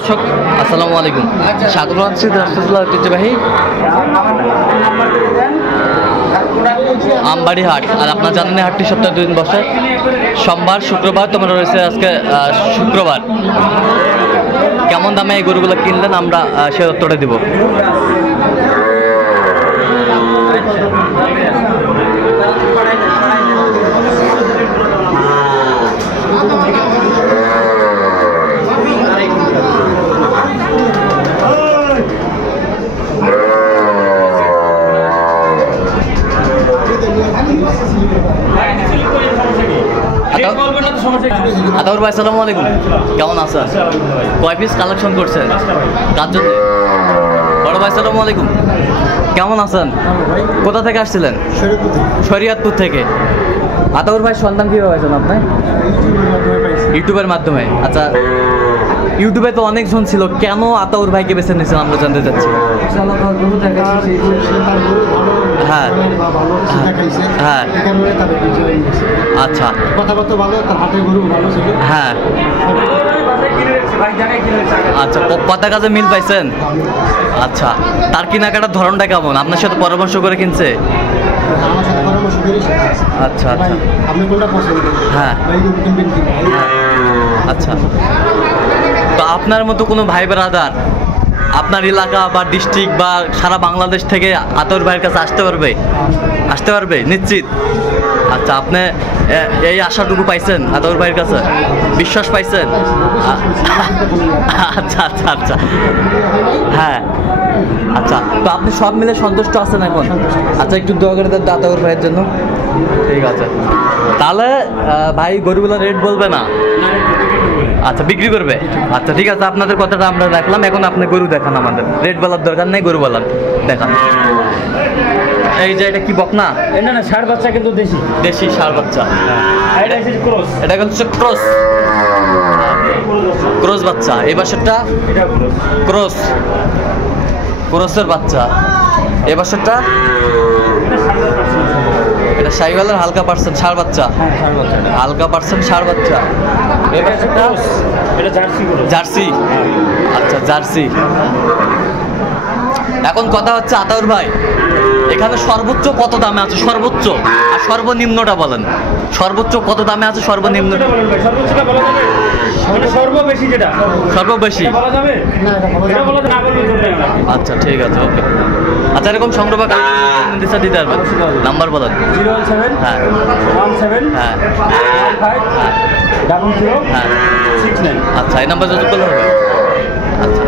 দর্শক আসসালামু আলাইকুম, স্বাগত জানাচ্ছি রাসূলুল্লাহ ঐতিহ্যবাহী আমবাড়ি হাট। আর আপনার জানেন হাটটি সপ্তাহে 2 দিন বসে, সোমবার শুক্রবার। তোমরা রয়েছে আজকে শুক্রবার। কেমন দামে এই গরুগুলো কিনলেন আমরা সে উত্তরটা দিব। আতাউর ভাই আসসালামু আলাইকুম, কেমন আছেন? কয় পিস কালেকশন করছেন কার জন্য? বড় ভাই আসসালামু আলাইকুম, কেমন আছেন? কোথা থেকে আসছিলেন? শরীয়তপুর থেকে। আতাউর ভাই সন্ধান কীভাবে পাইছেন আপনি? ইউটিউবের মাধ্যমে। আচ্ছা, ইউটিউবে তো অনেকজন ছিল, কেন আতাউর ভাইকে বেছে নিয়েছেন আমরা জানতে চাচ্ছি। হ্যাঁ হ্যাঁ, আচ্ছা, কথাবার্তা ভালো, তার হাটের গরু ভালো ছিল। হ্যাঁ, আচ্ছা, কথা কাজে মিল পাইছেন। আচ্ছা, তার কেনাকাটার ধরনটা কেমন? আপনার সাথে পরামর্শ করে কিনছে? আমার সাথে পরামর্শ করি। আচ্ছা আচ্ছা, আপনি কোনটা পছন্দ করেন? হ্যাঁ, আচ্ছা। তো আপনার মতো কোনো ভাই ব্রাদার আপনার এলাকা বা ডিস্ট্রিক্ট বা সারা বাংলাদেশ থেকে আতাউর ভাইয়ের কাছে আসতে পারবে নিশ্চিত? আচ্ছা, আপনি এই আশাটুকু পাইছেন আতাউর ভাইয়ের কাছে? বিশ্বাস পাইছেন? আচ্ছা আচ্ছা আচ্ছা, হ্যাঁ, আচ্ছা। তো আপনি সব মিলে সন্তুষ্ট আছেন এখন? আচ্ছা, একটু দোয়া করে দেন আতাউর ভাইয়ের জন্য। ঠিক আছে, তাহলে ভাই গরুগুলো রেট বলবে না? আচ্ছা, বিক্রি করবে। আচ্ছা, ঠিক আছে, আপনাদের কথাটা আমরা রাখলাম। এখন আপনি গরু দেখান, আমাদের রেট বলার দরকার নেই, গরু বলার দেখান। এই যে এটা কি বকনা? এটা না ষাঁড় বাচ্চা, কিন্তু দেশি ষাঁড় বাচ্চা। এটা হচ্ছে ক্রস। ক্রস বাচ্চা। এই বাছুরটা ক্রসের বাচ্চা। এই বাছুরটা এটা শাহিওয়ালের হালকা পার্সেন্ট ষাঁড় বাচ্চা। হালকা পার্সেন্ট ষাঁড় বাচ্চা। এই বাছুরটা জার্সি। আচ্ছা, জার্সি। এখন কথা হচ্ছে আতাউর ভাই, এখানে সর্বোচ্চ কত দামে আছে? সর্বোচ্চ আর সর্বনিম্নটা বলেন। সর্বোচ্চ কত দামে আছে, সর্বনিম্ন? সর্ববেশি যেটা সর্ববেশি। আচ্ছা, ঠিক আছে, ওকে। আচ্ছা, এরকম সংগ্রহ দিতে পারবেন? নাম্বার বলেন। 017 হ্যাঁ 17 হ্যাঁ 5 হ্যাঁ 00 হ্যাঁ। 69। আচ্ছা, এই নাম্বার যোগাযোগ করলে হবে। আচ্ছা।